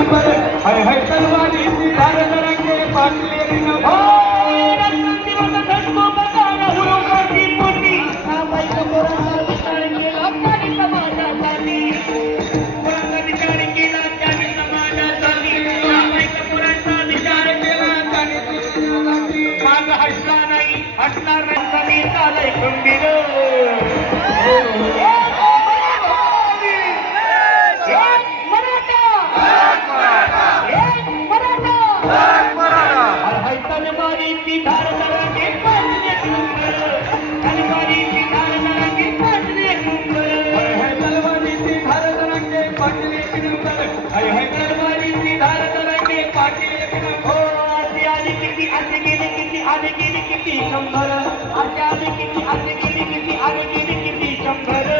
number हाय हाय तलवारीची धार तरंगे पाटील एक number हटणार नाही चालय गंभीर तलवारीची धार तरंगे पाटील एक नंबर तलवारीची धार तरंगे पाटील एक नंबर तलवारीची धार तरंगे पाटील एक नंबर तलवारीची धार तरंगे पाटील एक नंबर आली किती आली गेली किती आली गेली किती शंभर आली किती आली गेली किती आली गेली किती शंभर